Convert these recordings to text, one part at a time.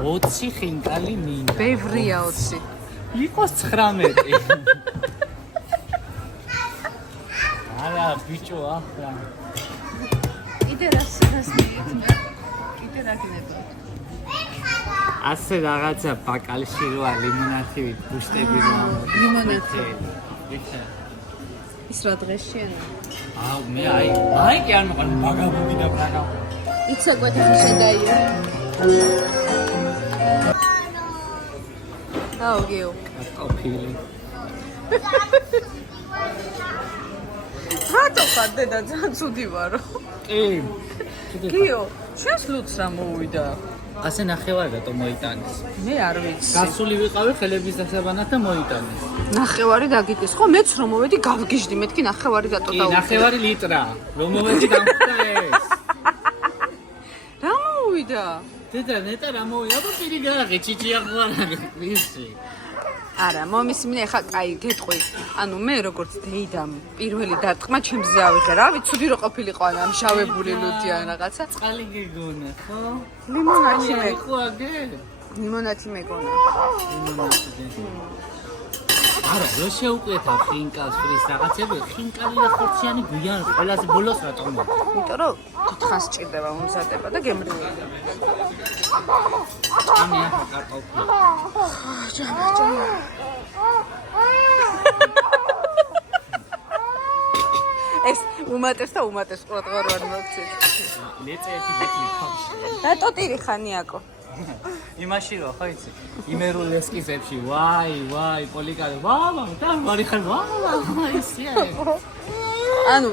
20 ხინკალი მინდა. ბევრია 20. იყოს 19. არა, ბიჭო, ახლა. კიდე რას კიდე რა გინებო? ასე რაღაცა ბაკალში როა ლიმონათივით ბუშტები რა მოდი. ლიმონათი. ვიქა. ის რა დღეშია? აუ მე აი კი არ მოყარ ბაგაბუგი და ბაგა. იცა კვეთი შედაიო. აუ გიო. კოფილი. რატო ხარ დედა ძალიან ცუდი ვარო? კი. გიო, შენს ლუც რა მოვიდა? ასე ნახევარი რატო მოიტანეს? მე არ ვიცი. გასული ვიყავი ხელების დასაბანად და მოიტანეს. ნახევარი დაგიტეს ხო? მეც რომ მოვედი გავგიჟდი, მეთქი ნახევარი რატო კი, ნახევარი ლიტრა. რომ მოვედი გამხდა ეს. რა მოვიდა? დედა, ნეტა რა მოვიდა? აბა პირი გააღე, ჭიჭია ხوارა, ვიცი. არა, მომის მინე ხა კაი გეტყვი. ანუ მე როგორც დეიდამ პირველი დარტყმა ჩემზე ავიღე. რა ვიცი, ცუდი რო ყოფილიყო ან ამშავებული ლუდი ან რაღაცა. წყალი გიგონა, ხო? ლიმონათი მე. ხო აგე? ლიმონათი მეგონა. არა, რო შეუკვეთა ხინკალს ფრის რაღაცები, ხინკალი და ხორციანი გვიან ყველაზე ბოლოს რატომ მოდი? იმიტომ რომ თითქოს სჭირდება მომზადება და გემრიელია. ამი ახლა კარტოფილი. ჯამა. ეს უმატეს და უმატეს ყურადღება არ მოვცეთ. ლეწეთი ბექი ხავში. რატო ტირი ხანიაკო? იმაში რო ხო იცი? იმერულ ესკიზებში, ვაი, პოლიკარი, ვავა, და მარი ხარ, ვავა, ისია. ანუ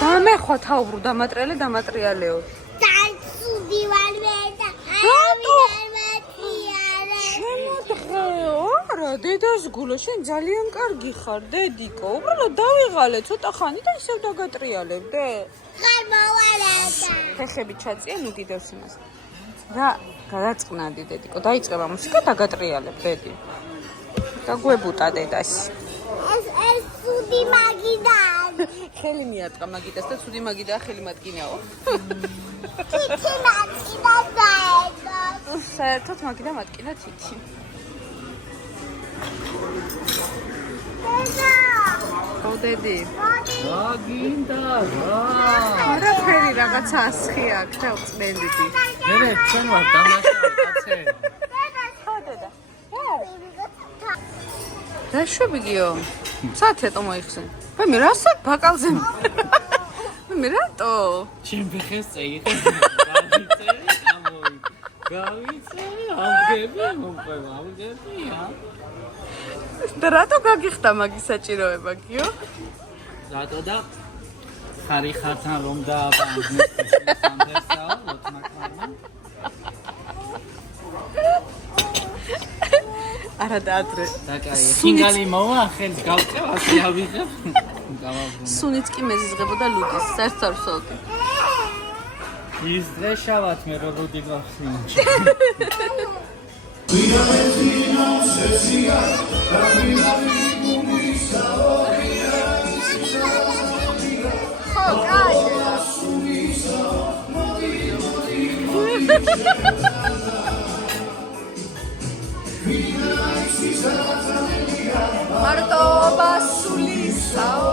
დამეხვა თაუბრუ დამატრიალეო. დაცუდი ვარ მე და რატო? მათიარა. შემოდგეო, არა, დედას გულო, შენ ძალიან კარგი ხარ, დედიკო. უბრალოდ დავიღალე ცოტა ხანი და ისევ დაგატრიალებდე. ხარ მოვარადა. ფეხები ჩაწია, ნუ კიდევს იმას. რა, გადაწყნადი დედიკო, დაიწყება მუსიკა დაგატრიალებ დედი. გაგვებუტა დედას. ეს ცუდი მაგიდან. ხელი მიატყა მაგიდას და ცუდი მაგიდაა ხელი მატკინაო. თითი მაგიდა დაედო. საერთოდ მაგიდა მატკინა თითი. დედა. ო დედი. რა გინდა, რა. არაფერი რაღაცა ასხი აქვს და უწმენდიდი. მე ჩვენ ვარ დამაშავე კაცე. ხო დედა. რა შვებიგიო? საათეტო მოიხსენ. მე რასა ბაკალზე. მე რატო? ჩემ ფეხეს წეიხე. გავიწერი, ამგები, მომყვება, ამგებია. და რატო გაგიხდა მაგის საჭიროება, გიო? რატო და ხარი ხართან რომ დააბანდეს სამფესაო, ლოთმაკმარმა. არა და ადრე. და კაი, ხინგალი მოვა, ხელს გავწევ, ასე ავიღებ. გავაბრუნე. სუნიც კი მეზიზღებოდა ლუდის, სასწორსოდი. ის დღე შავად მე რო ლუდი გავხსნი. ხო, კაი. მარტო ბასულისაო